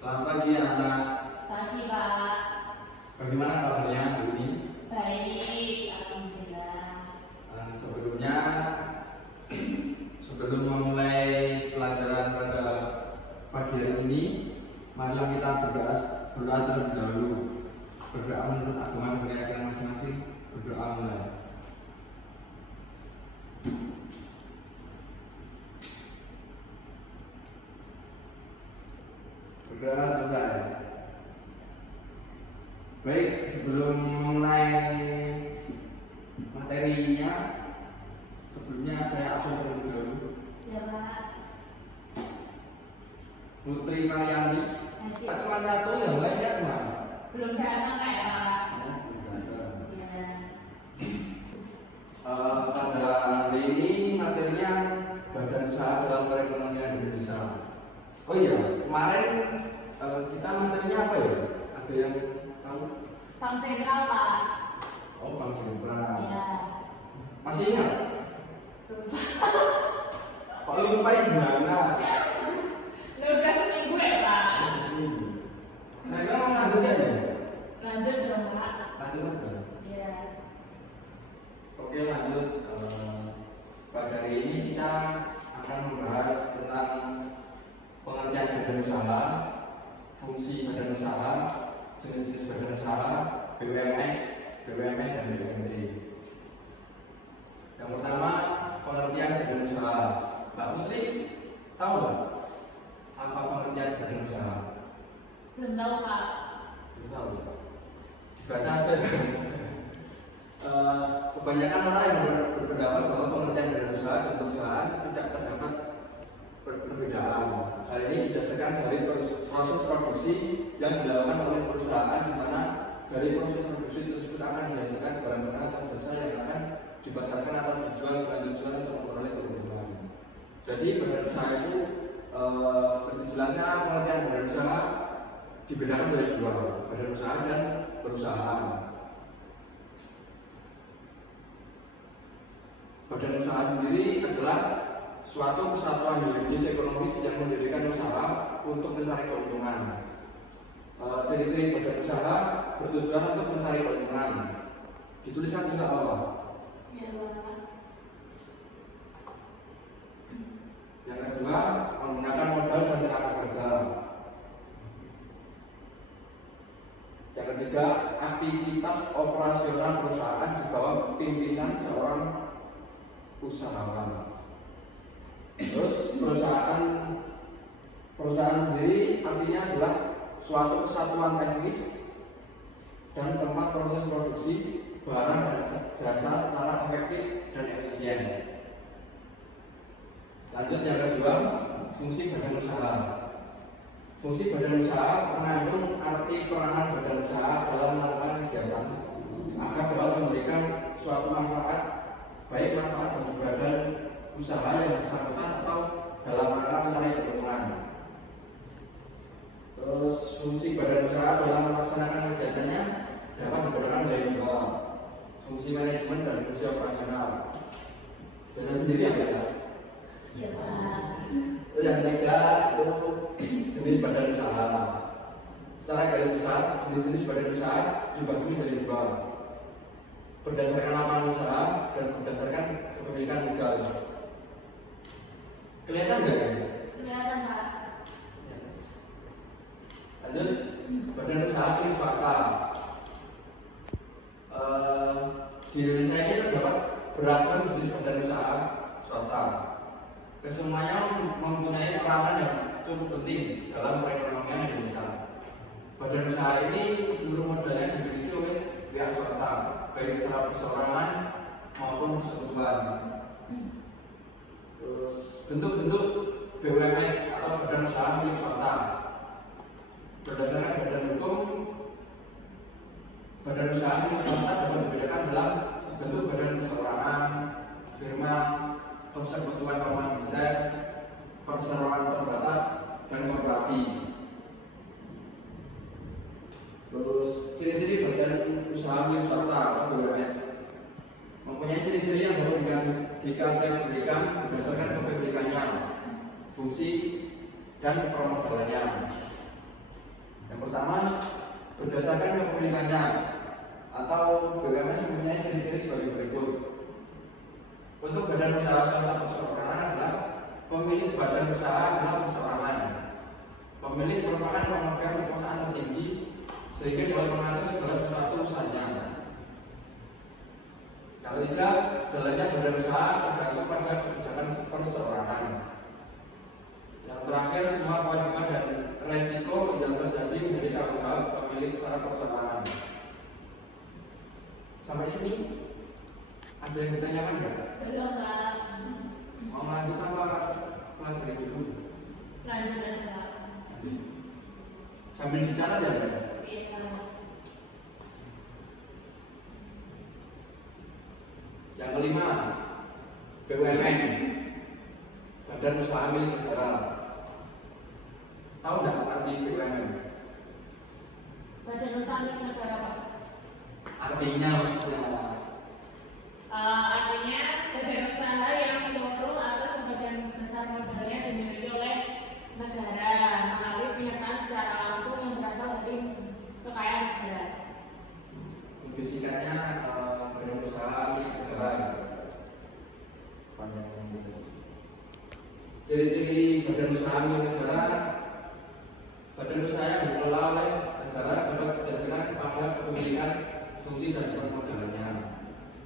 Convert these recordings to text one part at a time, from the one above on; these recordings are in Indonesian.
Selamat pagi anak. Pagi Pak. Bagaimana kabarnya hari ini? Baik, alhamdulillah. Sebelumnya, sebelum memulai pelajaran pada pagi hari ini, marilah kita berdoa terlebih dahulu. Berdoa menurut agama dan keyakinan masing-masing. Berdoa mulai. Berdoa selesai. Baik, sebelum memulai materinya, sebelumnya saya absen terlebih dahulu. Ya Pak. Putri Mariani. Nanti Cuma satu, yang lainnya kemana? belum datang kayak Pak. Ya. Ya. Pada hari ini materinya Badan Usaha dalam Perekonomian Indonesia. Oh iya, kemarin kita materinya apa ya? Ada yang tahu? Bank sentral Pak. Oh, Bank Sentral. Ya. Masih ingat? Lupa. Kok lupa gimana? Udah seminggu ya Pak. Nah, memang lanjut ya? Lanjut dong Pak. Lanjut aja. Ya. Oke, lanjut. Pada hari ini kita akan membahas tentang pengertian badan usaha, fungsi badan usaha, jenis-jenis badan usaha, BUMS, BUMN, dan BUMD. Yang pertama, pengertian badan usaha. Mbak Putri, tahu nggak apa pengertian badan usaha? Belum tahu Pak. Belum tahu. Dibaca aja. Kebanyakan orang yang berpendapat bahwa pengertian badan usaha dan perusahaan tidak terdapat perbedaan. Hal ini didasarkan dari proses produksi yang dilakukan oleh perusahaan, di mana dari proses produksi tersebut akan dihasilkan barang-barang atau jasa yang akan dipasarkan atau dijual dengan tujuan untuk memperoleh keuntungan. Jadi badan usaha itu lebih jelasnya pengertian badan usaha dibedakan dari dua, badan usaha dan perusahaan. Badan usaha sendiri adalah suatu kesatuan yuridis ekonomis yang mendirikan usaha untuk mencari keuntungan. Ciri-ciri badan usaha bertujuan untuk mencari keuntungan. Dituliskan juga apa? Ya Pak. Yang kedua, menggunakan modal dan tenaga kerja. Yang ketiga, aktivitas operasional perusahaan di bawah pimpinan seorang usahawan. Terus perusahaan sendiri artinya adalah suatu kesatuan teknis dan tempat proses produksi barang dan jasa secara efektif dan efisien. Lanjut yang kedua, fungsi badan usaha. Fungsi badan usaha mengandung arti peranan badan usaha dalam melakukan kegiatan agar dapat memberikan suatu manfaat, baik manfaat bagi badan usaha yang bersangkutan atau dalam rangka mencari keuntungan. Terus fungsi badan usaha dalam melaksanakan kegiatannya dapat dibedakan dari dua, fungsi manajemen dan fungsi operasional. Baca sendiri apa ya? Ya Pak. Terus yang ketiga itu jenis badan usaha. Secara garis besar, jenis-jenis badan usaha dibagi menjadi dua, berdasarkan lapangan usaha dan berdasarkan kepemilikan modal. Kelihatan nggak ya? Kelihatan Pak. Lanjut, badan usaha milik swasta. Di Indonesia ini terdapat beragam jenis badan usaha swasta. Kesemuanya mempunyai peranan yang cukup penting dalam perekonomian Indonesia. Badan usaha ini seluruh modalnya dimiliki oleh pihak swasta, baik secara perseorangan maupun persekutuan. Terus bentuk-bentuk BUMS atau badan usaha milik swasta. Berdasarkan badan hukum, badan usaha milik swasta dapat dibedakan dalam bentuk badan perseorangan, firma, persekutuan komanditer, perseroan terbatas, dan korporasi. Terus ciri-ciri badan usaha milik swasta atau BUMS mempunyai ciri-ciri yang dapat dikategorikan berdasarkan kepemilikannya, fungsi, dan permodalannya. berdasarkan kepemilikannya atau BUMN mempunyai ciri-ciri sebagai berikut. Untuk badan usaha swasta perseorangan adalah pemilik badan usaha adalah perseorangan. Pemilik merupakan pemegang kekuasaan tertinggi sehingga dapat mengatur segala sesuatu usahanya. Yang ketiga, jalannya badan usaha tergantung pada kebijakan perseorangan. Yang terakhir, semua kewajiban dan resiko yang terjadi menjadi tanggung jawab pemilik secara perseorangan. Sampai sini ada yang ditanyakan nggak? Belum Pak. Mau melanjutkan apa pelajari dulu? Lanjut aja Pak. Sambil dicatat ya Pak? Iya Pak. Yang kelima, BUMN, Badan Usaha Milik Negara. Tahu nggak arti BUMN? Badan usaha milik negara Pak. Artinya maksudnya? Artinya badan usaha yang seluruh atau sebagian besar modalnya dimiliki oleh negara melalui penyertaan secara langsung yang berasal dari kekayaan negara. Lebih singkatnya badan usaha milik negara. Panjangnya gitu. Ciri-ciri badan usaha milik negara: badan usaha yang dikelola oleh negara dapat didasarkan pada kepemilikan, fungsi dan permodalannya.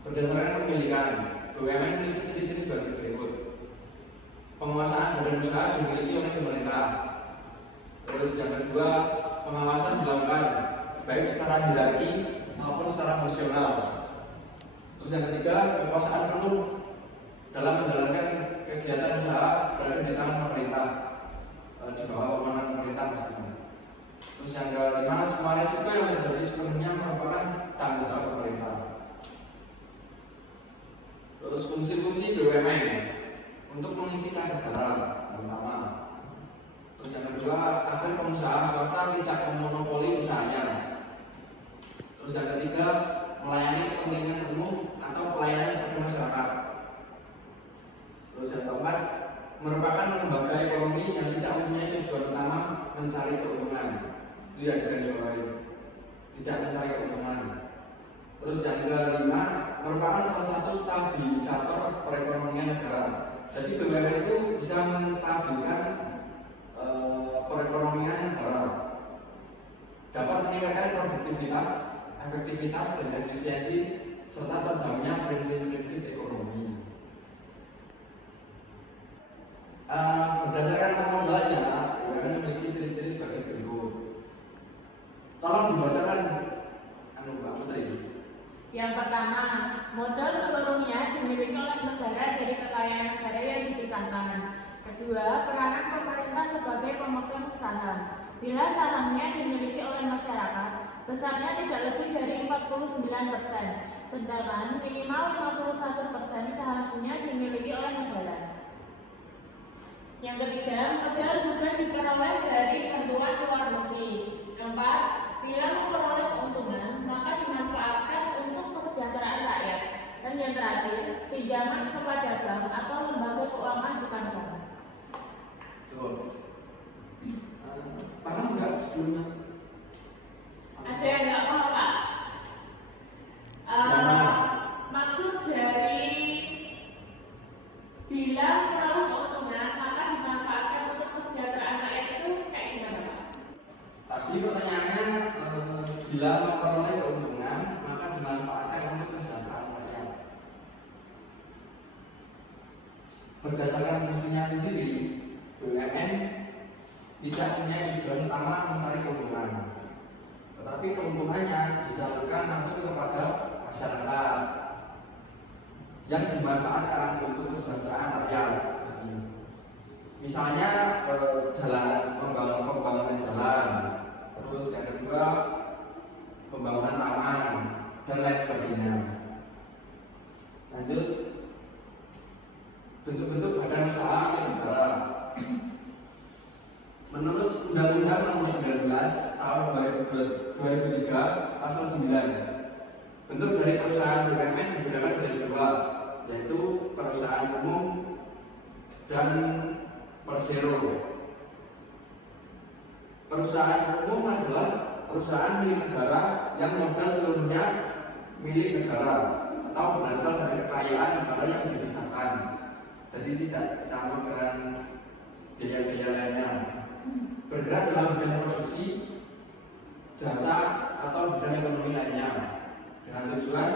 Berdasarkan kepemilikan, BUMN memiliki ciri-ciri sebagai berikut. Penguasaan badan usaha dimiliki oleh pemerintah. Terus yang kedua, pengawasan dilakukan baik secara hierarki maupun secara fungsional. Terus yang ketiga, kekuasaan penuh dalam menjalankan kegiatan usaha berada di tangan pemerintah, di bawah pemenang pemerintah maksudnya. Terus yang kelima, semua resiko yang terjadi sepenuhnya merupakan tanggung jawab pemerintah. Terus fungsi-fungsi BUMN untuk mengisi kas negara yang pertama. Terus yang kedua, agar pengusaha swasta tidak memonopoli usahanya. Terus yang ketiga, melayani kepentingan umum atau pelayanan kepada masyarakat. Terus yang keempat, merupakan lembaga ekonomi yang tidak mempunyai tujuan utama mencari keuntungan. Itu yang digarisbawahi, tidak mencari keuntungan. Terus yang kelima, merupakan salah satu stabilisator perekonomian negara. Jadi BUMN itu bisa menstabilkan perekonomian negara, dapat meningkatkan produktivitas, efektivitas dan efisiensi serta terjamnya prinsip-prinsip ekonomi. Berdasarkan permodalannya, BUMN memiliki ciri-ciri sebagai berikut. Tolong dibacakan, Mbak Putri. Yang pertama, modal seluruhnya dimiliki oleh negara dari kekayaan negara yang dipisahkan. Kedua, peranan pemerintah sebagai pemegang saham. Bila sahamnya dimiliki oleh masyarakat, besarnya tidak lebih dari 49%, sedangkan minimal 51% sahamnya dimiliki oleh negara. Yang ketiga, modal juga diperoleh dari bantuan luar negeri. Keempat, bila memperoleh keuntungan, maka dimanfaatkan untuk kesejahteraan rakyat. Dan yang terakhir, pinjaman kepada bank atau lembaga keuangan bukan bank. Paham nggak sebelumnya? Ada yang nggak paham Pak? Maksud dari bila memperoleh keuntungan, maka dimanfaatkan untuk kesejahteraan rakyat itu kayak gimana Pak? Tadi pertanyaannya, bila memperoleh keuntungan, maka dimanfaatkan untuk kesejahteraan rakyat. Berdasarkan fungsinya sendiri, BUMN tidak punya tujuan utama mencari keuntungan, tetapi keuntungannya disalurkan langsung kepada masyarakat yang dimanfaatkan untuk kesejahteraan rakyat. Misalnya jalan, pembangunan jalan, terus yang kedua pembangunan taman dan lain sebagainya. Lanjut, bentuk-bentuk badan usaha negara. Menurut Undang-Undang Nomor 19 Tahun 2003 Pasal 9, bentuk dari perusahaan BUMN digunakan menjadi dua, yaitu perusahaan umum dan persero. Perusahaan umum adalah perusahaan milik negara yang modal seluruhnya milik negara atau berasal dari kekayaan negara yang dipisahkan. Jadi tidak dicampur dengan biaya-biaya lainnya. Bergerak dalam bidang produksi, jasa atau bidang ekonomi lainnya dengan tujuan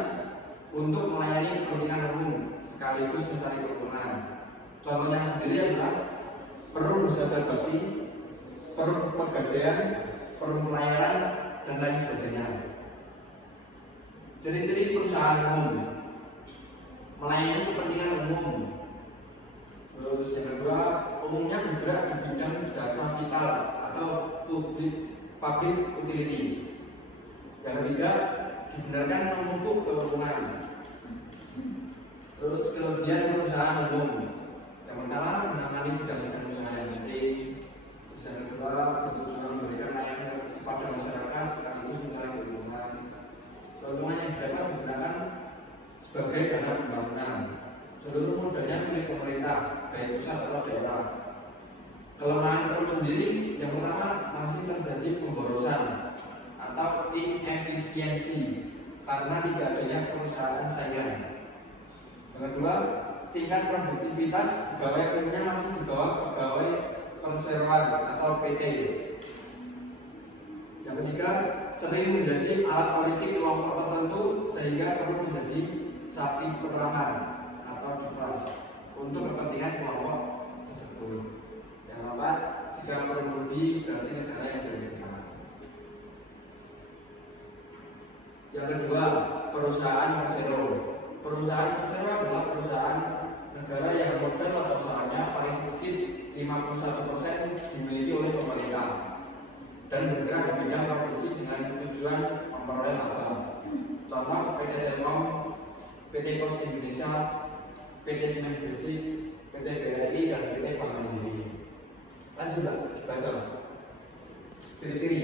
untuk melayani kepentingan umum sekaligus mencari keuntungan. Contohnya sendiri adalah perlu usaha bakti, perlu pegadaian, perlu pelayaran, dan lain sebagainya. Ciri-ciri perusahaan umum: melayani kepentingan umum. Terus yang kedua, umumnya bergerak di bidang jasa vital atau public utility. Yang ketiga, dibenarkan memupuk keuntungan. Terus kelebihan perusahaan umum: yang pertama, menangani bidang-bidang usaha yang penting. Terus yang kedua, bertujuan memberikan layanan kepada masyarakat sekaligus mencari keuntungan. Keuntungan yang dapat digunakan sebagai dana pembangunan. Seluruh modalnya milik pemerintah, baik pusat atau daerah. Kelemahan perusahaan sendiri, yang pertama, masih terjadi pemborosan atau inefisiensi karena tidak adanya perusahaan saingan. Yang kedua, tingkat produktivitas pegawai umumnya masih di bawah pegawai perseroan atau PT. Yang ketiga, sering menjadi alat politik kelompok tertentu sehingga perlu menjadi sapi perangan atau dipras untuk kepentingan kelompok tersebut. Yang keempat, jika merugi berarti negara yang dirugikan. Yang kedua, perusahaan persero. Perusahaan persero adalah perusahaan negara yang modal atau usahanya paling sedikit 51% dimiliki oleh pemerintah dan bergerak di bidang produksi dengan tujuan memperoleh laba. Contoh PT Telkom, PT Pos Indonesia, PT Semen Gresik, PT BRI, dan PT Bank Mandiri. Lanjut baca. Ciri-ciri.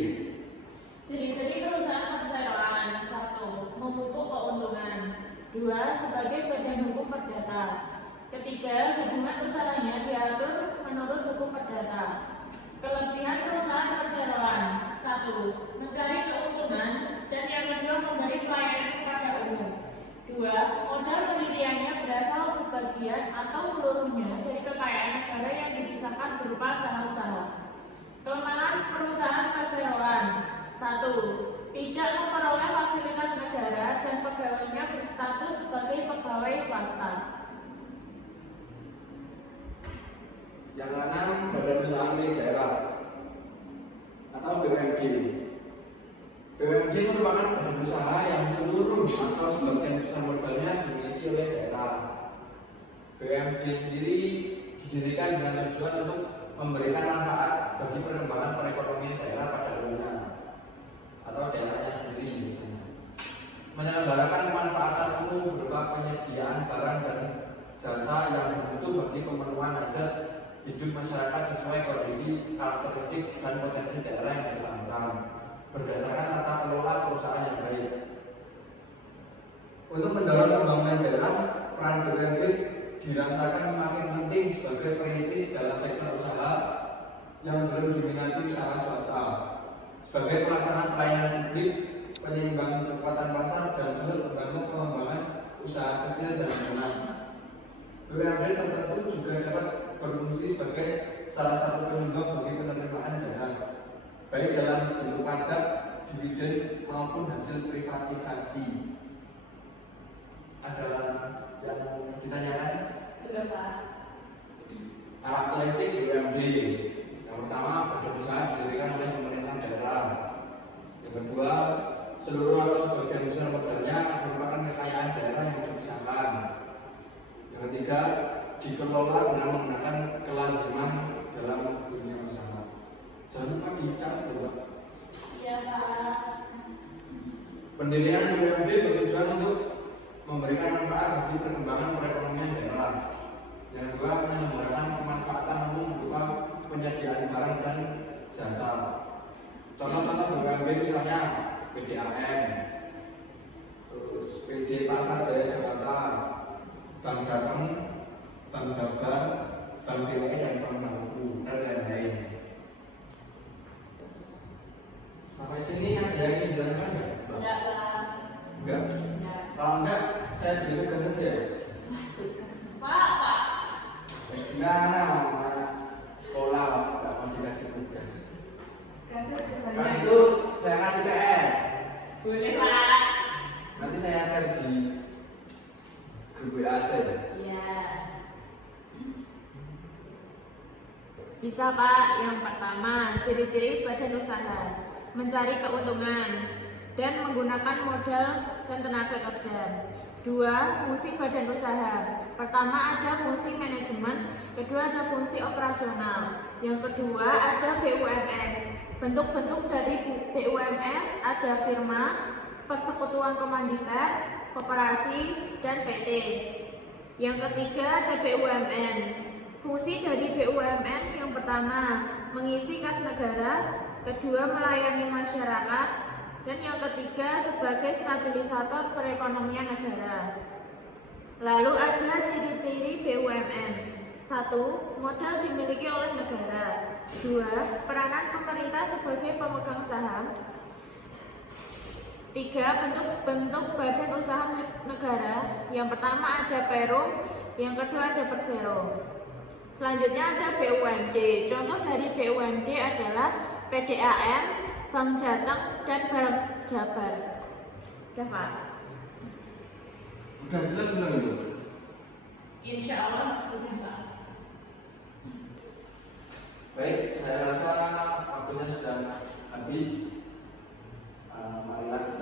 Ciri-ciri perusahaan perseroan: 1. Memupuk keuntungan. 2. Sebagai badan hukum perdata. Ketiga, hubungan usahanya diatur menurut hukum perdata. Kelebihan perusahaan perseroan: 1. Mencari keuntungan, dan yang kedua memberi pelayanan kepada umum. 2. Modal pendiriannya berasal sebagian atau seluruhnya dari kekayaan negara yang dipisahkan berupa saham-saham. Kelemahan perusahaan perseroan: 1. Tidak memperoleh fasilitas negara dan pegawainya berstatus sebagai pegawai swasta. Yang keenam, badan usaha milik daerah atau BUMD. BUMD merupakan badan usaha yang seluruh atau sebagian besar modalnya dimiliki oleh daerah. BUMD sendiri didirikan dengan tujuan untuk memberikan manfaat bagi perkembangan perekonomian daerah pada umumnya atau daerahnya sendiri misalnya. Menyelenggarakan kemanfaatan umum berupa penyediaan barang dan jasa yang bermutu bagi pemenuhan hajat hidup masyarakat sesuai kondisi, karakteristik, dan potensi daerah yang bersangkutan berdasarkan tata kelola perusahaan yang baik. Untuk mendorong pembangunan daerah, peran BUMD dirasakan semakin penting sebagai perintis dalam sektor usaha yang belum diminati usaha swasta, sebagai pelaksana pelayanan publik, penyeimbang kekuatan pasar, dan turut membantu pengembangan usaha kecil dan menengah. BUMD tertentu juga dapat berfungsi sebagai salah satu penyumbang bagi penerimaan dana, baik dalam bentuk pajak, dividen, maupun hasil privatisasi. Ada yang ditanyakan? Sudah, Pak. Karakteristik BUMD: yang pertama, badan usaha didirikan oleh pemerintah daerah. Yang kedua, seluruh atau sebagian besar modalnya merupakan kekayaan daerah yang terpisahkan. Yang ketiga, dikelola dengan menggunakan kelaziman dalam dunia usaha. Jangan lupa dicatat, Bapak. Iya, Pak. Pendirian BUMD bertujuan untuk memberikan manfaat bagi perkembangan perekonomian daerah. Yang kedua, menyelenggarakan pemanfaatan umum berupa penyediaan barang dan jasa. Contoh-contoh BUMD misalnya PDAM, terus PD Pasar Jaya Jakarta, Bank Jateng, Bank Jabar, Bank BRI, dan Bank Bangku, dan lain-lain. Sampai sini yang ingin ditanyakan enggak? Enggak, Pak. Enggak. Enggak. Kalau enggak, saya beri tugas saja. Pak. Gimana mama sekolah nggak mau dikasih tugas? Kasih Kan banyak. itu saya kasih PR. Boleh, Pak. Nanti saya share di grup WA aja ya. Iya. Bisa, Pak. Yang pertama, ciri-ciri badan usaha: mencari keuntungan dan menggunakan modal dan tenaga kerja. 2. Fungsi badan usaha. Pertama ada fungsi manajemen, kedua ada fungsi operasional. Yang kedua ada BUMS. Bentuk-bentuk dari BUMS ada firma, persekutuan komanditer, koperasi, dan PT. Yang ketiga ada BUMN. Fungsi dari BUMN yang pertama mengisi kas negara, kedua melayani masyarakat, dan yang ketiga sebagai stabilisator perekonomian negara. Lalu ada ciri-ciri BUMN. 1. Modal dimiliki oleh negara. 2. Peranan pemerintah sebagai pemegang saham. 3. Bentuk-bentuk badan usaha milik negara. Yang pertama ada perum, yang kedua ada persero. Selanjutnya ada BUMD. Contoh dari BUMD adalah PDAM, Bank Jateng, dan Bank Jabar. Udah, Pak? Udah jelas belum itu? Insya Allah sudah, Pak. Baik, saya rasa waktunya sudah habis. Marilah